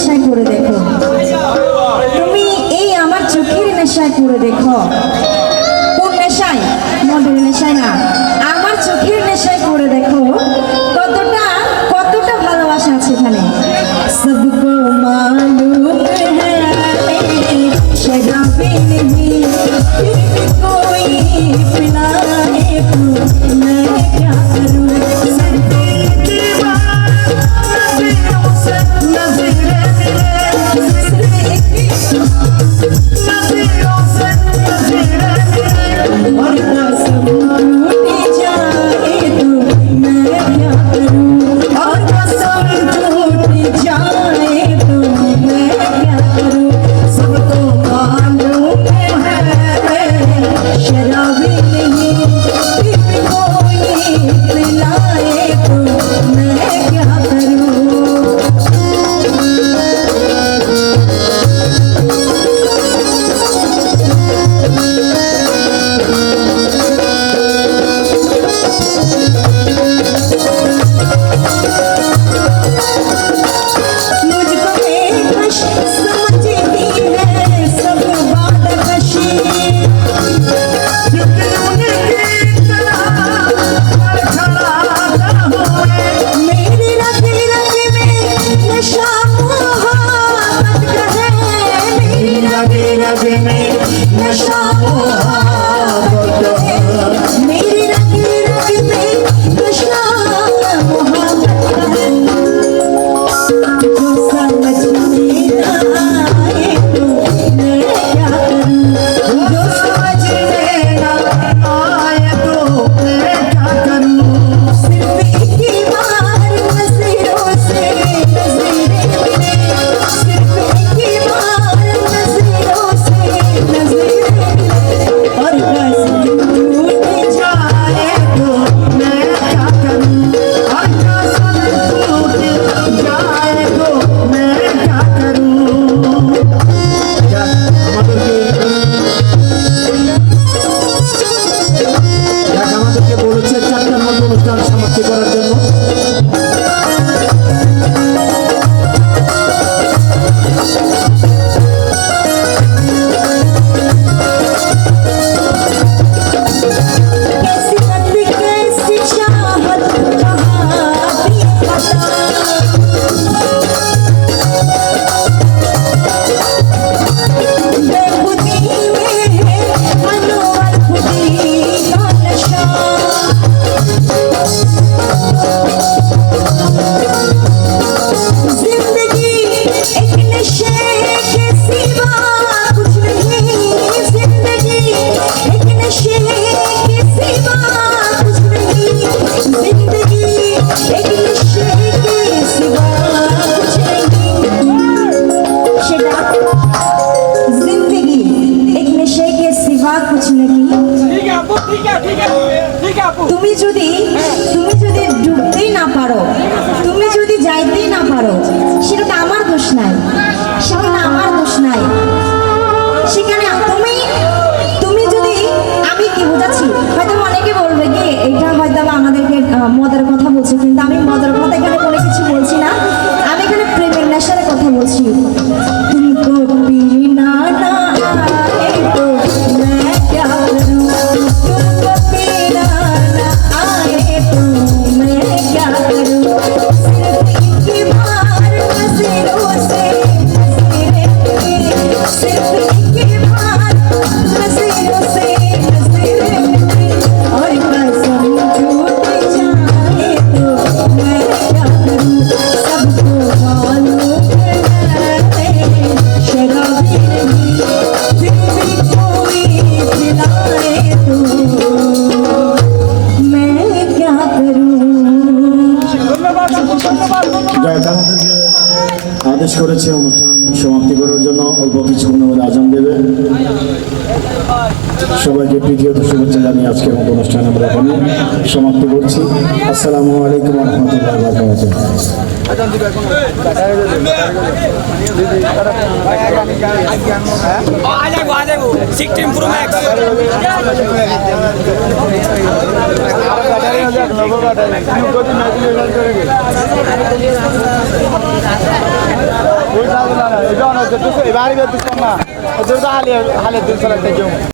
নেশায় করে দেখো, তুমি এই আমার চোখের নেশায় করে দেখো। কোন নেশায়? মদের নেশায় না, আমার চোখের নেশায় করে দেখো কতটা কতটা ভালোবাসা আছে এখানে। সবকো মালুম হ্যায় শরাবি नहीं कोई पिलाए तो मैं क्या करूं। তুমি যদি ডুবতেই না পারো, তুমি যদি যাইতেই না পারো, সেটা তো আমার দোষ নাই, সেখানে আমার দোষ নাই। সেখানে তুমি যদি, আমি কি বোঝাচ্ছি, হয়তো অনেকে বলবে কি এটা হয়তো আমাদেরকে মদের কথা বলছে, কিন্তু আমি মদের কথা এখানে কোনো কিছু বলছি না, আমি এখানে প্রেমের নেশার কথা বলছি। তুমি তো পিনা না আয়ে তো मैं क्या करूं, तुमको पीना ना आए तो मैं क्या करूं। सिर्फ एक बार नजरों से सिर्फ एक बार नजरों से और कसम छूट जाए तो मैं क्या करूं। सबको मालूम है शराबी नहीं फिर भी कोई पिलाए तो मैं क्या करूं। আমাদেরকে আদেশ করেছে অনুষ্ঠান সমাপ্তি করার জন্য, অল্প কিছুক্ষণ আমাদের আজান দেবে। সবাইকে প্রীতীয়ত শুভেচ্ছা জানিয়ে আজকের মতো অনুষ্ঠান আমরা এখানে সমাপ্তি করছি। আসসালামু আলাইকুম ওয়া রাহমাতুল্লাহি ওয়া বারাকাতুহু। आ ওই না এটা অনেক এবারে বের দিচ্ছ না ওদের তো হালে দিন চলাতে কেউ